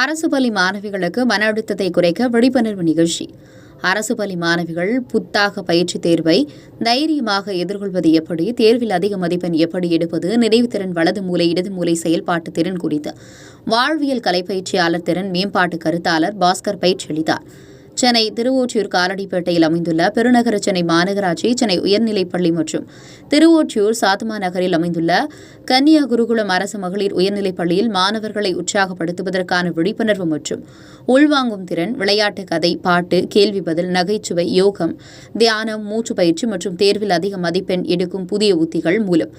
அரசு பள்ளி மாணவிகளுக்கு மன அழுத்தத்தை குறைக்க விழிப்புணர்வு நிகழ்ச்சி. அரசு பள்ளி மாணவிகள் புத்தாக பயிற்சி தேர்வை தைரியமாக எதிர்கொள்வது எப்படி, தேர்வில் அதிக மதிப்பெண் எப்படி எடுப்பது, நினைவுத்திறன் வலது மூலை இடது மூலை செயல்பாட்டு திறன் குறித்து வாழ்வியல் கலை பயிற்சியாளர் திறன் மேம்பாட்டு கருத்தாளர் பாஸ்கர் பயிற்சி அளித்தார். சென்னை திருவொற்றியூர் காலடிப்பேட்டையில் அமைந்துள்ள பெருநகர சென்னை மாநகராட்சி, சென்னை உயர்நிலைப்பள்ளி மற்றும் திருவொற்றியூர் சாத்மா நகரில் அமைந்துள்ள கன்னியா குருகுலம் அரசு மகளிர் உயர்நிலைப் பள்ளியில் மாணவர்களை உற்சாகப்படுத்துவதற்கான விழிப்புணர்வு மற்றும் உள்வாங்கும் திறன், விளையாட்டு, கதை, பாட்டு, கேள்வி பதில், நகைச்சுவை, யோகம், தியானம், மூச்சு பயிற்சி மற்றும் தேர்வில் அதிக மதிப்பெண் எடுக்கும் புதிய உத்திகள் மூலம்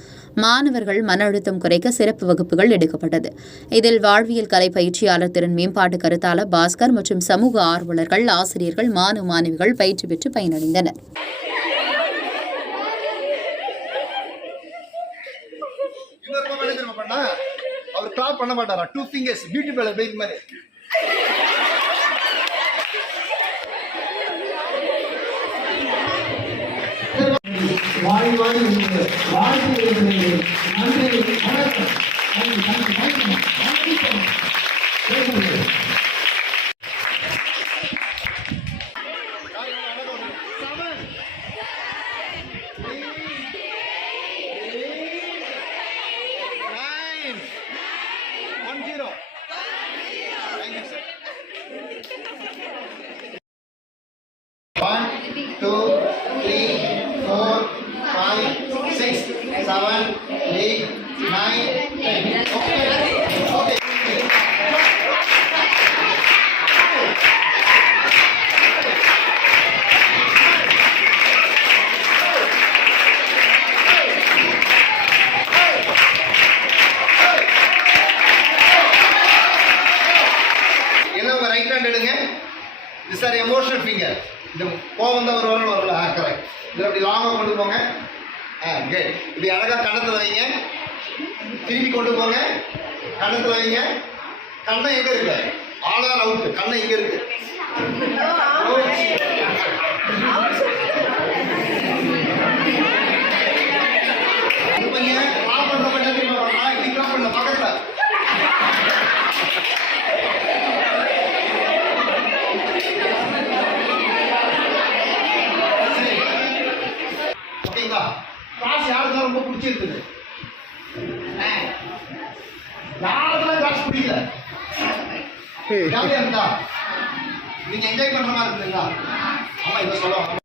மாணவர்கள் மன அழுத்தம் குறைக்க சிறப்பு வகுப்புகள் எடுக்கப்பட்டது. இதில் வாழ்வியல் கலை பயிற்சியாளர் திறன் மேம்பாட்டு கருத்தாளர் பாஸ்கர் மற்றும் சமூக ஆர்வலர்கள், ஆசிரியர்கள், மாணவ மாணவிகள் பயிற்சி பெற்று பயனடைந்தனர். அவர் கிளாப் பண்ண மாட்டாரா? 2 fingers பியூட்டிஃபுல் பேக் மாதிரி. வாய் வாய் வாழ்க்கை நன்றி வணக்கம். One, two, three, four, five, six, seven, eight, nine, 10. Okay. Okay. என்ன உங்க ரைட் ஹேண்ட் எடுங்க. This are emotional finger. இந்த கோவம் தான் ஒரு வரல வரல. கரெக்ட். இதில் அப்படி லாங்காக கொண்டு போங்க. குட். இப்படி அழகாக கண்ணத்தில் வைங்க. திருப்பி கொண்டு போங்க. கண்ணத்தில் வைங்க. கண்ணை எங்கே இருக்கு? ஆளார் அவுட்டு. கண்ணை எங்கே இருக்கு? கிளாப் பண்ணுற இப்படி கிளாப் பண்ண பக்கத்தில். கிளாஸ் யாருதான் ரொம்ப பிடிச்சிருக்குது? யாருக்கெல்லாம் கிளாஸ் பிடிக்கல? ஜாலியா இருந்தா நீங்க என்ஜாய் பண்ற மாதிரி இருக்குங்களா? ஆமா, இதை சொல்லுவாங்க.